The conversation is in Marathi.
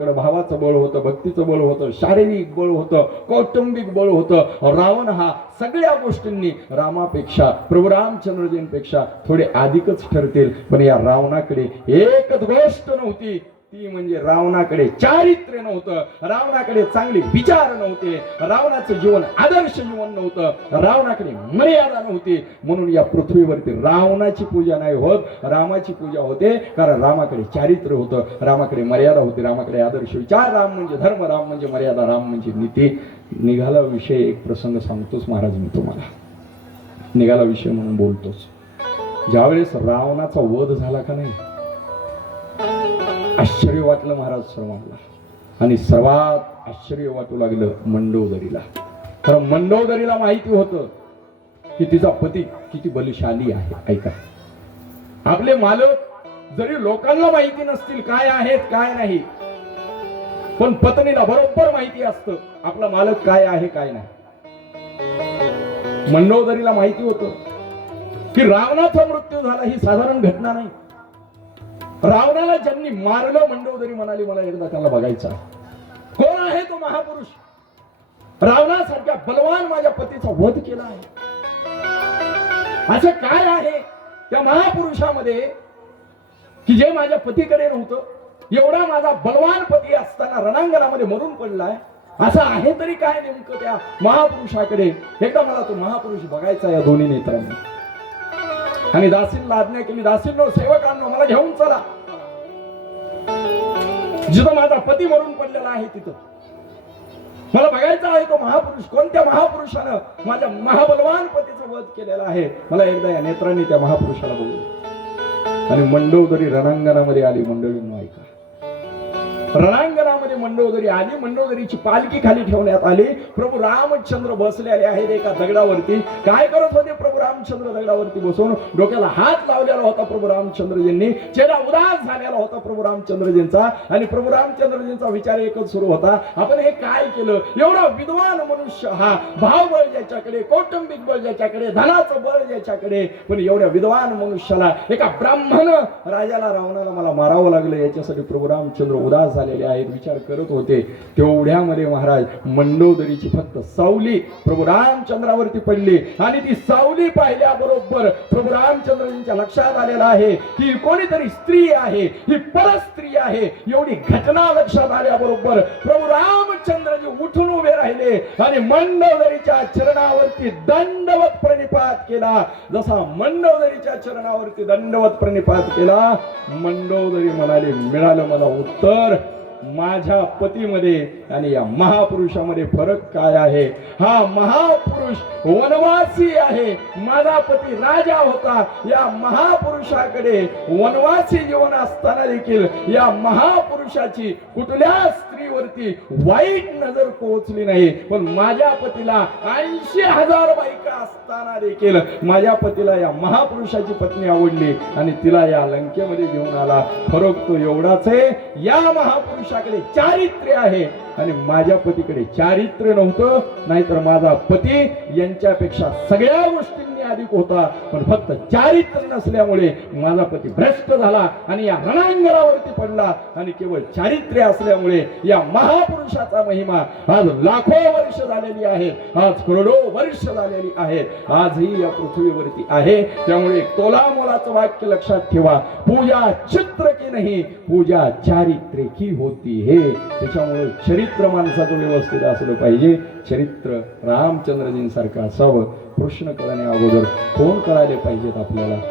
रावणाकडे भावाचं बळ होतं, भक्तीचं बळ होतं, शारीरिक बळ होतं, कौटुंबिक बळ होतं. रावण हा सगळ्या गोष्टींनी रामापेक्षा, प्रभू रामचंद्रजींपेक्षा थोडे अधिकच ठरतील. पण या रावणाकडे एकच गोष्ट नव्हती, ती म्हणजे रावणाकडे चारित्र्य नव्हतं, रावणाकडे चांगले विचार नव्हते, रावणाचं जीवन आदर्श जीवन नव्हतं, रावणाकडे मर्यादा नव्हती. म्हणून या पृथ्वीवरती रावणाची पूजा नाही होत, रामाची पूजा होते. कारण रामाकडे चारित्र्य होतं, रामाकडे मर्यादा होती, रामाकडे आदर्श विचार. राम म्हणजे धर्म, राम म्हणजे मर्यादा, राम म्हणजे नीती. निघाला विषय, एक प्रसंग सांगतोच महाराज मी तुम्हाला, निघाला विषय म्हणून बोलतोच. ज्यावेळेस रावणाचा वध झाला का नाही, आश्चर्य वाटलं महाराज सर्वांना. आणि सर्वात आश्चर्य वाटू लागलं मंडोदरीला. कारण मंडोदरीला माहिती होतं की तिचा पती किती बलशाली आहे. ऐका, आपले मालक जरी लोकांना माहिती नसतील काय आहेत काय नाही, पण पत्नीला बरोबर माहिती असतं आपला मालक काय आहे काय नाही. मंडोदरीला माहिती होतं की रावणाचा मृत्यू झाला ही साधारण घटना नाही. रावणाला ज्यांनी मारलं, मंडोदरी म्हणाली मला एकदा त्याला बघायचं आहे. कोण आहे तो महापुरुष? रावणासारख्या बलवान माझ्या पतीचा वध केला आहे. असं काय आहे त्या महापुरुषामध्ये की जे माझ्या पतीकडे नव्हतं? एवढा माझा बलवान पती असताना रणांगणामध्ये मरून पडलाय. असं आहे तरी काय नेमकं त्या महापुरुषाकडे? एकदा मला तो महापुरुष बघायचा या दोन्ही नेत्रांनी. आणि दासींना आज्ञा केली, दासींनो, सेवकांनो, मला घेऊन चला जिथं माझा पती मरून पडलेला आहे तिथं. मला बघायचा आहे तो महापुरुष. कोणत्या महापुरुषानं माझ्या महाबलवान पतीचा वध केलेला आहे? मला एकदा या नेत्रांनी त्या महापुरुषाला बघू. आणि मंडोदरी रणांगणामध्ये आली. मंडळींनो ऐका, रणांगणामध्ये मंडोदरी आली. मंडोदरीची पालखी खाली ठेवण्यात आली. प्रभू रामचंद्र बसलेले आहेत एका दगडावरती. काय करत होते प्रभू रामचंद्र? दगडावरती बसून डोक्याला हात लावलेला होता प्रभू रामचंद्रजींनी. चेहरा उदास झालेला होता प्रभू रामचंद्रजींचा. आणि प्रभू रामचंद्रजींचा विचार एकच सुरू होता, आपण हे काय केलं? एवढा विद्वान मनुष्य हा, भावबळ ज्याच्याकडे, कौटुंबिक बळ ज्याच्याकडे, धनाचं बळ ज्याच्याकडे, पण एवढ्या विद्वान मनुष्याला, एका ब्राह्मण राजाला, रावणाला मला मारावं लागलं. याच्यासाठी प्रभू रामचंद्र उदास झालेले आहेत, विचार करत होते. तेवढ्यामध्ये महाराज मंडोदरीची फक्त सावली प्रभू रामचंद्रावरती पडली. आणि ती सावली पाहिल्याबरोबर प्रभू रामचंद्रजींच्या लक्षात आलेलं आहे की कोणीतरी स्त्री आहे, ही परस्त्री आहे. एवढी घटना लक्षात आल्याबरोबर प्रभू रामचंद्रजी उठून उभे राहिले आणि मंडोदरीच्या चरणावरती दंडवत प्रणिपात केला. जसा मंडोदरीच्या चरणावरती दंडवत प्रणिपात केला, मंडोदरी म्हणाले, मिळालं मला उत्तर. माझ्या पतीमध्ये आणि या महापुरुषामध्ये फरक काय आहे? हा महापुरुष वनवासी आहे, माझा पती राजा होता. या महापुरुषाकडे वनवासी जीवन असताना देखील या महापुरुषाची कुठल्या स्त्रीवरती वाईट नजर पोहोचली नाही. पण माझ्या पतीला 80,000 बायका असताना देखील माझ्या पतीला या महापुरुषाची पत्नी आवडली आणि तिला या लंकेमध्ये घेऊन आला. फरक तो एवढाच आहे, या महापुरुषाकडे चारित्र्य आहे आणि माझ्या पतीकडे चारित्र्य नव्हतं. नाहीतर माझा पती यांच्यापेक्षा सगळ्या गोष्टींनी अधिक होता, पण फक्त चारित्र्य नसल्यामुळे माझा पती भ्रष्ट झाला आणि या रणांगणावरती पडला. आणि केवळ चारित्र्य असल्यामुळे या महापुरुषाचा महिमा आज लाखो वर्ष झालेली आहे, आज करोडो वर्ष झालेली आहे, आजही या पृथ्वीवरती आहे. त्यामुळे तोला मोलाचं वाक्य लक्षात ठेवा, पूजा चित्र की नाही, पूजा चारित्र्य की होती है. त्याच्यामुळे चरित्र माणसाचं व्यवस्थित असलं पाहिजे. चरित्र रामचंद्रजींसारखं असावं. कृष्ण कळणे अगोदर कोण कळाले पाहिजेत आपल्याला?